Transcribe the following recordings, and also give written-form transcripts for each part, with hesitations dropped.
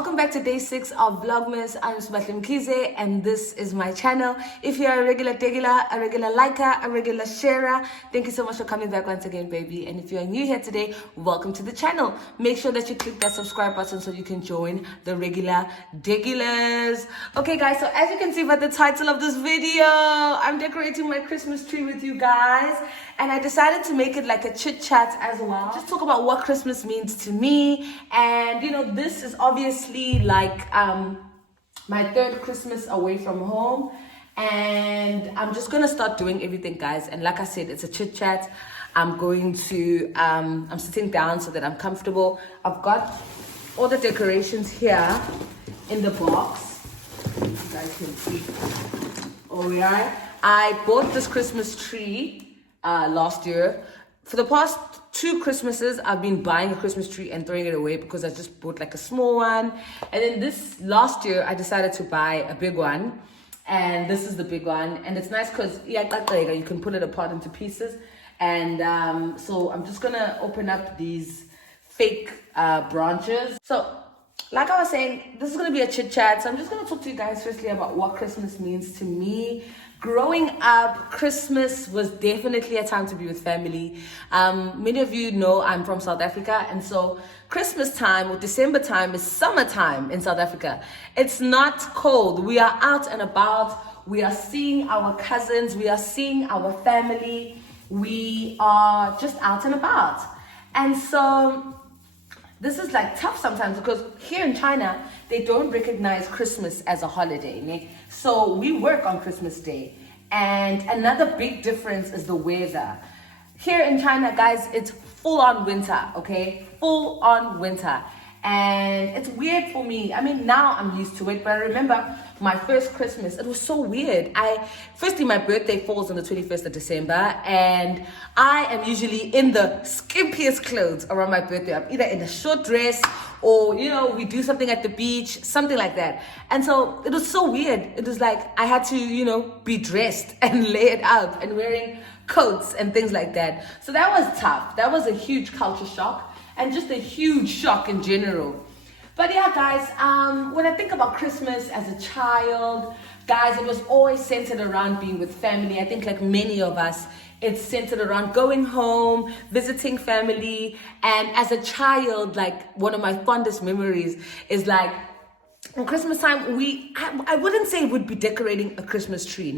welcome back to day 6 of Vlogmas. I'm Sbatlim Kize and this is my channel. If you're a regular Dzegula, a regular liker, a regular sharer, thank you so much for coming back once again, baby. And if you're new here today, welcome to the channel. Make sure that you click that subscribe button so you can join the Regular Dzegulars. Okay guys, so as you can see by the title of this video, I'm decorating my Christmas tree with you guys. And I decided to make it like a chit chat as well. Just talk about what Christmas means to me. And you know, this is obviously like my third Christmas away from home. And I'm just gonna start doing everything, guys. And like I said, it's a chit chat. I'm going to, I'm sitting down so that I'm comfortable. I've got all the decorations here in the box. You guys can see. Oh yeah. I bought this Christmas tree last year. For the past 2 Christmases, I've been buying a Christmas tree and throwing it away because I just bought like a small one. And then this last year, I decided to buy a big one. And this is the big one. And it's nice because you can pull it apart into pieces. And so I'm just gonna open up these fake branches. So like I was saying, this is gonna be a chit chat. So I'm just gonna talk to you guys firstly about what Christmas means to me. Growing up, Christmas was definitely a time to be with family. Many of you know I'm from South Africa, and so Christmas time or December time is summertime in South Africa. It's not cold. We are out and about. We are seeing our cousins. We are seeing our family. We are just out and about. And so this is like tough sometimes because here in China, they don't recognize Christmas as a holiday. So we work on Christmas Day. And another big difference is the weather. Here in China, guys, it's full on winter, okay? Full on winter. And it's weird for me. I mean, now I'm used to it, but I remember my first Christmas, it was so weird. Firstly, my birthday falls on the 21st of December, and I am usually in the skimpiest clothes around my birthday. I'm either in a short dress or, you know, we do something at the beach, something like that. And so it was so weird. It was like I had to, you know, be dressed and layered up and wearing coats and things like that. So that was tough. That was a huge culture shock. And just a huge shock in general. But yeah, guys, when I think about Christmas as a child, guys, it was always centered around being with family. I think like many of us, it's centered around going home, visiting family. And as a child, like one of my fondest memories is like, on Christmas time, I wouldn't say we'd be decorating a Christmas tree,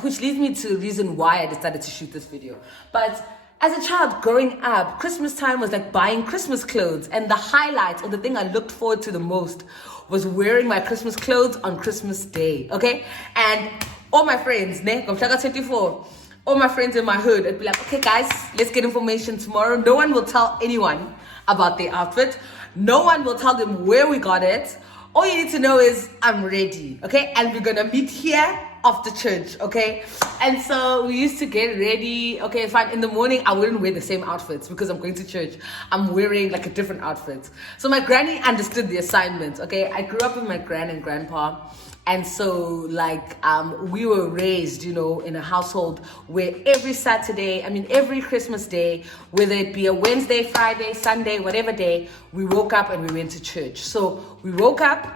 which leads me to the reason why I decided to shoot this video. But as a child growing up, Christmas time was like buying Christmas clothes, and the highlight or the thing I looked forward to the most was wearing my Christmas clothes on Christmas Day, okay? And all my friends, from 24, all my friends in my hood, I'd be like, okay guys, let's get information tomorrow. No one will tell anyone about their outfit. No one will tell them where we got it. All you need to know is I'm ready, okay? And we're gonna meet here after church, okay? And so we used to get ready. Okay, fine. In the morning, I wouldn't wear the same outfits because I'm going to church. I'm wearing like a different outfit. So my granny understood the assignment, okay? I grew up with my gran and grandpa. And so like we were raised, you know, in a household where every Saturday, every Christmas day, whether it be a Wednesday, Friday, Sunday, whatever day, we woke up and we went to church. So we woke up,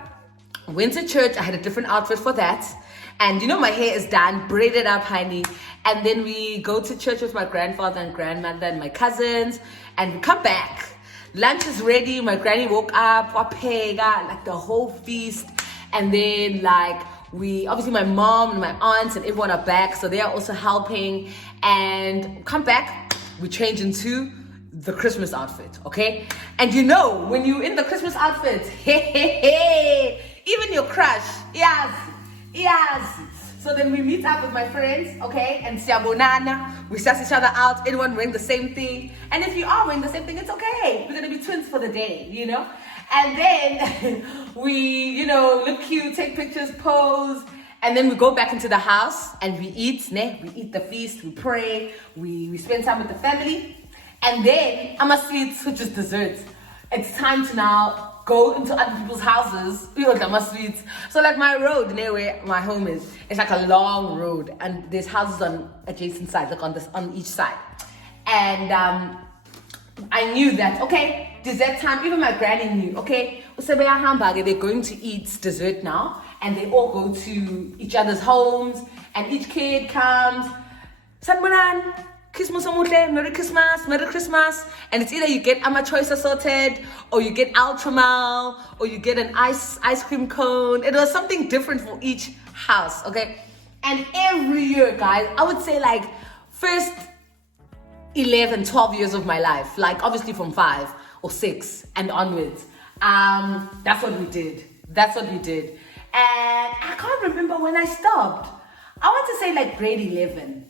went to church. I had a different outfit for that. And you know, my hair is done, braided up, honey. And then we go to church with my grandfather and grandmother and my cousins, and we come back. Lunch is ready. My granny woke up, wapega, like the whole feast. And then like obviously my mom and my aunts and everyone are back, so they are also helping. And come back, we change into the Christmas outfit, okay? And you know, when you're in the Christmas outfit, even your crush, yes. So then we meet up with my friends, okay? And siyabonana, we suss each other out, everyone wearing the same thing. And if you are wearing the same thing, it's okay. We're gonna be twins for the day, you know? And then we, you know, look cute, take pictures, pose. And then we go back into the house and we eat, we eat the feast, we pray, we spend time with the family. And then, sweets, which is desserts. It's time to now go into other people's houses. Sweets. So like my road near where my home is, it's like a long road, and there's houses on adjacent sides, like on each side. And I knew that, okay, dessert time, even my granny knew, okay, they're going to eat dessert now, and they all go to each other's homes, and each kid comes, Sanburan, Christmas Omutle, Merry Christmas, Merry Christmas. And it's either you get choice assorted, or you get Ultramal, or you get an ice cream cone. It was something different for each house, okay? And every year, guys, I would say like first 11, 12 years of my life, like obviously from 5 or 6 and onwards, that's what we did. And I can't remember when I stopped. I want to say like grade 11.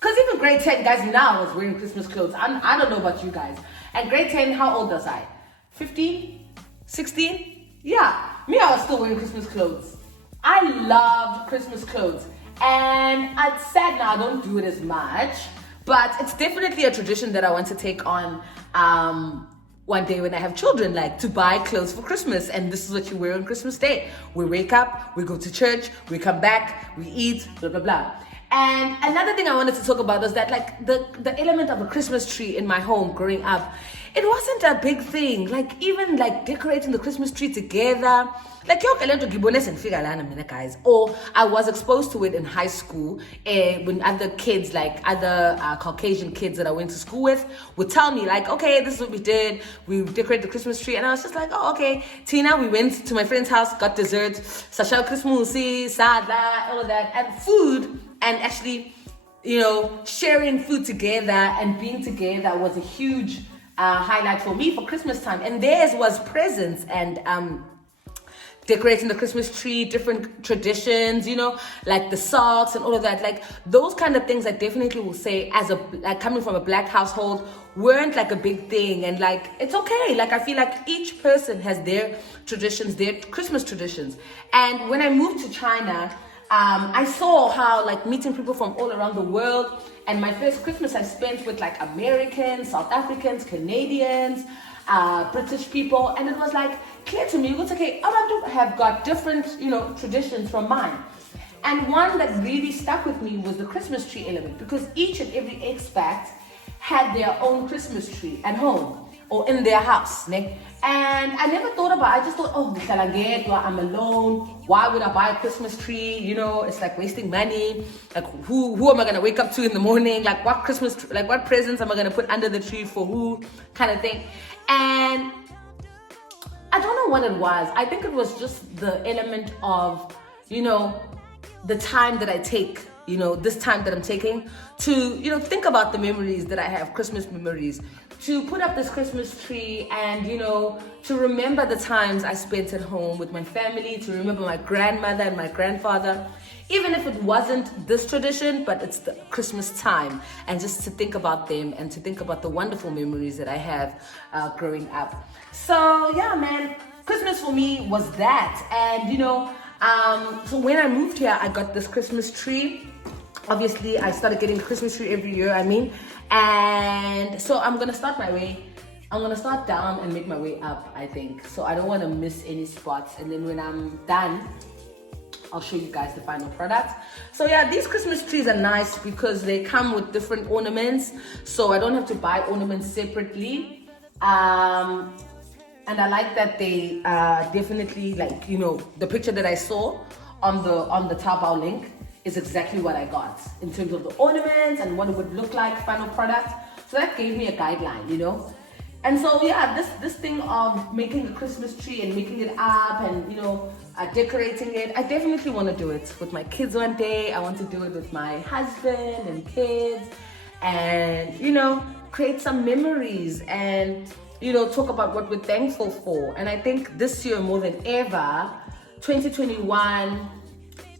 Because even grade 10, guys, now I was wearing Christmas clothes. I don't know about you guys. And grade 10, how old was I? 15? 16? Yeah, me, I was still wearing Christmas clothes. I loved Christmas clothes. And it's sad now I don't do it as much. But it's definitely a tradition that I want to take on one day when I have children, like to buy clothes for Christmas. And this is what you wear on Christmas Day. We wake up, we go to church, we come back, we eat, blah, blah, blah. And another thing I wanted to talk about was that like the element of a Christmas tree in my home growing up, it wasn't a big thing. Like even like decorating the Christmas tree together, like guys. Or I was exposed to it in high school when other kids, like other Caucasian kids that I went to school with, would tell me like, okay, this is what we did. We decorated the Christmas tree, and I was just like, oh, okay. Tina, we went to my friend's house, got dessert, Sasha Christmas, sada, all of that, and food. And actually, sharing food together and being together was a huge highlight for me for Christmas time. And theirs was presents and decorating the Christmas tree, different traditions, like the socks and all of that. Like those kind of things I definitely will say coming from a black household weren't like a big thing. And like, it's okay. Like I feel like each person has their traditions, their Christmas traditions. And when I moved to China, I saw how like meeting people from all around the world, and my first Christmas I spent with like Americans, South Africans, Canadians, British people, and it was like clear to me, it was okay, I have got different, traditions from mine. And one that really stuck with me was the Christmas tree element, because each and every expat had their own Christmas tree at home or in their house, né? And I never thought about it. I just thought, I'm alone. Why would I buy a Christmas tree? It's like wasting money. Like who am I gonna wake up to in the morning? Like what presents am I gonna put under the tree for who? Kind of thing. And I don't know what it was. I think it was just the element of, the time that I take, this time that I'm taking to, think about the memories that I have, Christmas memories, to put up this Christmas tree and, to remember the times I spent at home with my family, to remember my grandmother and my grandfather, even if it wasn't this tradition, but it's the Christmas time, and just to think about them and to think about the wonderful memories that I have growing up. So yeah, man, Christmas for me was that. And, so when I moved here, I got this Christmas tree. Obviously, I started getting a Christmas tree every year, and so I'm gonna start down and make my way up, I think. So I don't want to miss any spots, and then when I'm done, I'll show you guys the final product. So yeah, these Christmas trees are nice because they come with different ornaments, so I don't have to buy ornaments separately. And I like that they definitely, like, the picture that I saw on the Taobao link is exactly what I got in terms of the ornaments and what it would look like, final product. So that gave me a guideline, And so yeah, this thing of making a Christmas tree and making it up and, decorating it, I definitely want to do it with my kids one day. I want to do it with my husband and kids and, create some memories and, talk about what we're thankful for. And I think this year more than ever, 2021,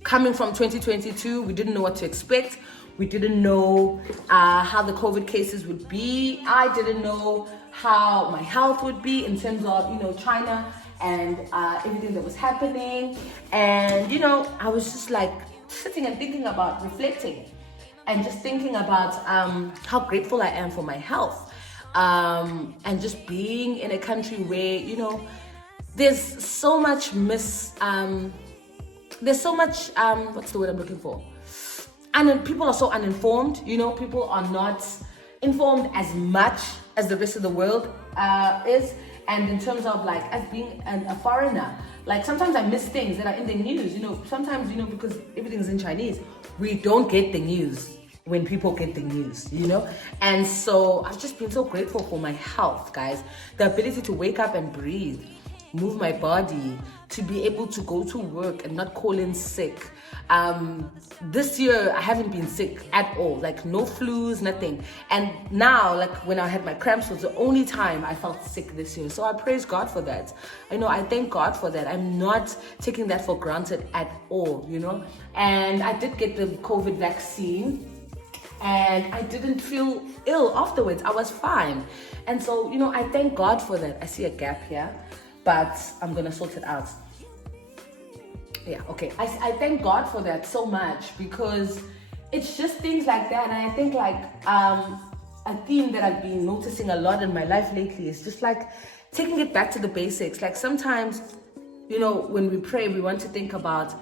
coming from 2022, we didn't know what to expect. We didn't know how the COVID cases would be. I didn't know how my health would be in terms of, China and everything that was happening. And, I was just like sitting and thinking about reflecting and just thinking about how grateful I am for my health. And just being in a country where, there's so much there's so much, what's the word I'm looking for? And people are so uninformed, people are not informed as much as the rest of the world is. And in terms of like as being a foreigner, like sometimes I miss things that are in the news, sometimes, because everything's in Chinese, we don't get the news when people get the news, And so I've just been so grateful for my health, guys. The ability to wake up and breathe, move my body, to be able to go to work and not call in sick. This year I haven't been sick at all, like no flus, nothing. And now, like when I had my cramps was the only time I felt sick this year. So I praise God for that. I thank God for that. I'm not taking that for granted at all, And I did get the COVID vaccine and I didn't feel ill afterwards. I was fine. And so, I thank God for that. I see a gap here, but I'm gonna sort it out. Yeah, okay. I thank God for that so much, because it's just things like that. And I think like a theme that I've been noticing a lot in my life lately is just like taking it back to the basics. Like sometimes, when we pray, we want to think about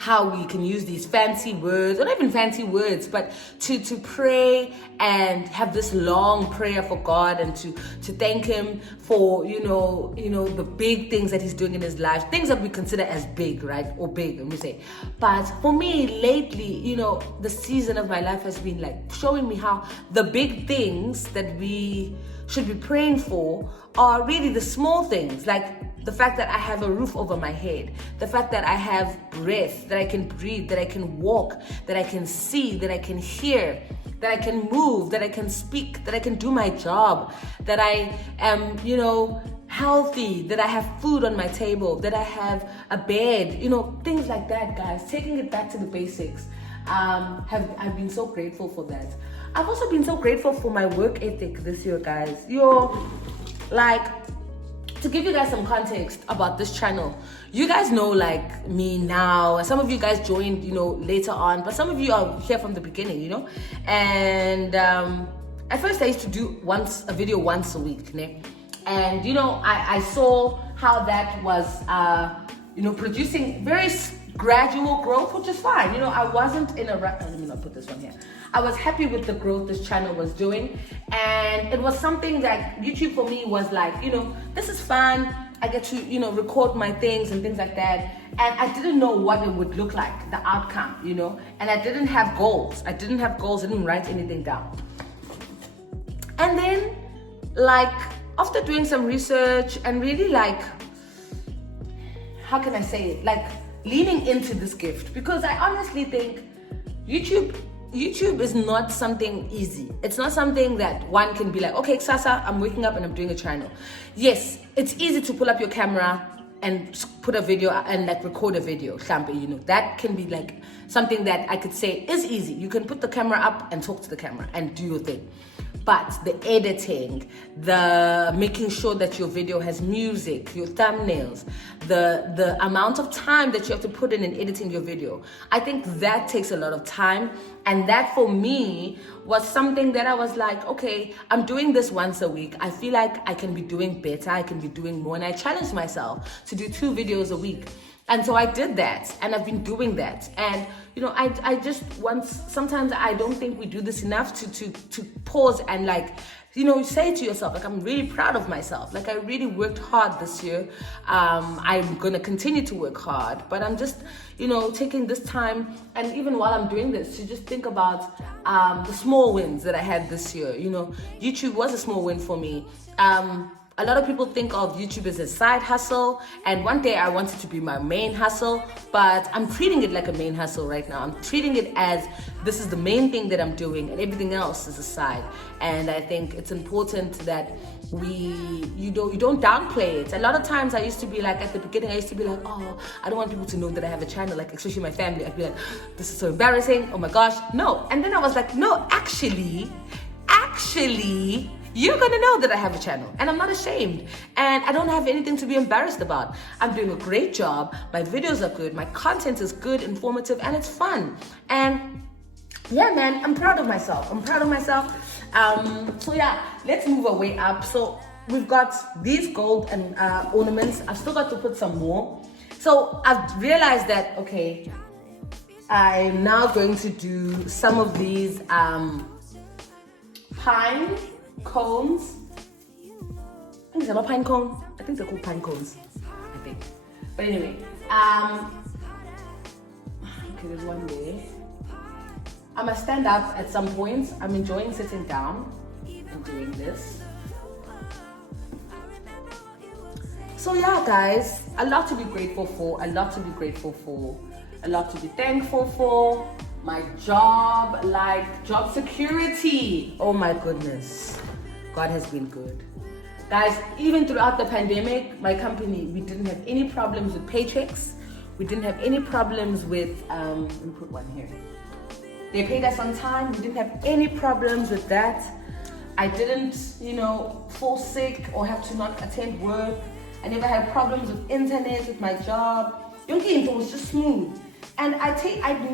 how we can use these fancy words, or not even fancy words, but to pray and have this long prayer for God and to thank Him for, the big things that He's doing in His life, things that we consider as big, right? Or big, let me say. But for me lately, the season of my life has been like showing me how the big things that we should be praying for are really the small things, like the fact that I have a roof over my head, the fact that I have breath, that I can breathe, that I can walk, that I can see, that I can hear, that I can move, that I can speak, that I can do my job, that I am, healthy, that I have food on my table, that I have a bed, things like that, guys. Taking it back to the basics. I've been so grateful for that. I've also been so grateful for my work ethic this year, guys. To give you guys some context about this channel, you guys know like me now. Some of you guys joined, later on, but some of you are here from the beginning, And at first I used to do a video once a week, né? And I saw how that was, producing very gradual growth, which is fine. I wasn't in a rush. Let me not put this one here. I was happy with the growth this channel was doing, and it was something that YouTube for me was like, this is fun. I get to, record my things and things like that. And I didn't know what it would look like, the outcome, and I didn't have goals. I didn't write anything down. And then, after doing some research and really how can I say it? Leaning into this gift, because I honestly think YouTube is not something easy. It's not something that one can be like, okay, Sasa, I'm waking up and I'm doing a channel. Yes, it's easy to pull up your camera and put a video and record a video. That can be something that I could say is easy. You can put the camera up and talk to the camera and do your thing. But the editing, the making sure that your video has music, your thumbnails, the amount of time that you have to put in editing your video, I think that takes a lot of time. And that for me was something that I was like, okay, I'm doing this once a week. I feel like I can be doing better. I can be doing more. And I challenged myself to do 2 videos a week. And so I did that, and I've been doing that. And I just sometimes I don't think we do this enough to pause and say to yourself, I'm really proud of myself. I really worked hard this year. I'm gonna continue to work hard, but I'm just, taking this time, and even while I'm doing this, to just think about the small wins that I had this year. YouTube was a small win for me. A lot of people think of YouTube as a side hustle, and one day I want it to be my main hustle, but I'm treating it like a main hustle right now. I'm treating it as this is the main thing that I'm doing, and everything else is a side. And I think it's important that you don't downplay it. A lot of times I used to be at the beginning, I used to be like, oh, I don't want people to know that I have a channel, especially my family. I'd be like, this is so embarrassing, oh my gosh, no. And then I was like, no, actually, you're gonna know that I have a channel, and I'm not ashamed, and I don't have anything to be embarrassed about. I'm doing a great job. My videos are good. My content is good, informative, and it's fun. And yeah, man, I'm proud of myself. So yeah, let's move our way up. So we've got these gold and ornaments. I've still got to put some more. So I've realized that, okay, I'm now going to do some of these pine cones. think it's about pine cone. I think they're called pine cones. I think. But anyway, okay, there's one there. I must stand up at some point. I'm enjoying sitting down and doing this. So yeah, guys, a lot to be grateful for, a lot to be grateful for, a lot to be thankful for. My job, like job security. Oh my goodness, God has been good. Guys, even throughout the pandemic, my company, we didn't have any problems with paychecks. We didn't have any problems with, let me put one here. They paid us on time. We didn't have any problems with that. I didn't, fall sick or have to not attend work. I never had problems with internet, with my job. It was just smooth. And I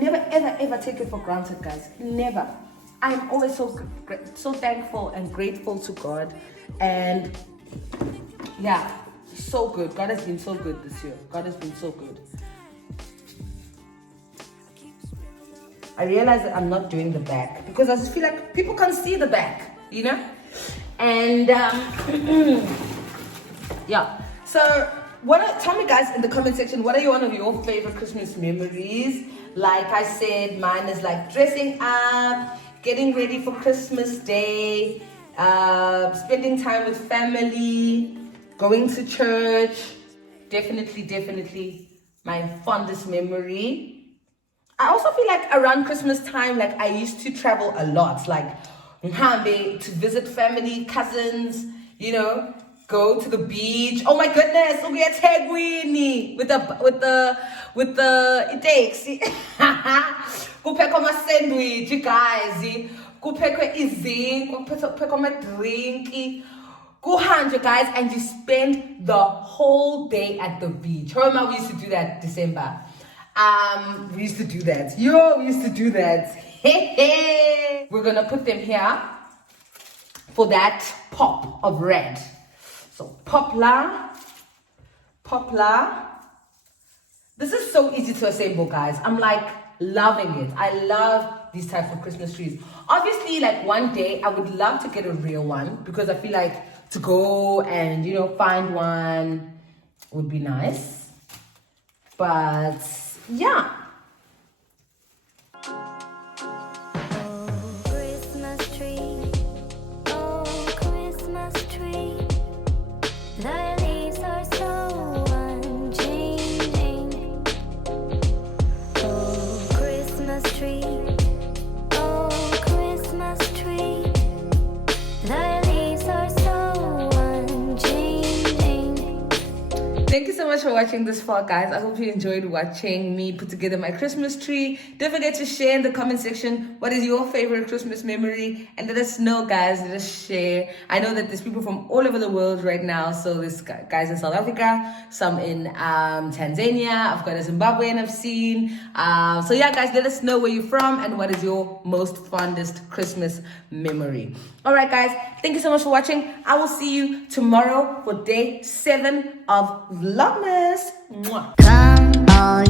never, ever take it for granted, guys. Never. I'm always so thankful and grateful to God. And yeah, so good. God has been so good this year. God has been so good. I realize that I'm not doing the back because I just feel like people can't see the back, And yeah. So tell me, guys, in the comment section, what are one of your favorite Christmas memories? Like I said, mine is like dressing up, getting ready for Christmas Day, spending time with family, going to church. Definitely my fondest memory. I also feel like around Christmas time, like I used to travel a lot, like to visit family, cousins, go to the beach. Oh my goodness, we are Tegwini with the takes. Kuphekwa ama sandwich, guys. Kuphekwe izinto, kuphekwa ama drink. Kuhanjwe, guys, and you spend the whole day at the beach. Remember, we used to do that December. We used to do that. We used to do that. We're gonna put them here for that pop of red. So poplar. This is so easy to assemble, guys. I'm like loving it. I love these types of Christmas trees. Obviously, like one day I would love to get a real one because I feel like to go and find one would be nice. But yeah. Thank you so much for watching this far, guys. I hope you enjoyed watching me put together my Christmas tree. Don't forget to share in the comment section what is your favorite Christmas memory, and let us know, guys. Let us share. I know that there's people from all over the world right now. So there's guys in South Africa, some in Tanzania. I've got a Zimbabwean I've seen. So yeah, guys, let us know where you're from and what is your most fondest Christmas memory. All right, guys, thank you so much for watching. I will see you tomorrow for day 7 of VLOGMAS. Mwah. Come, all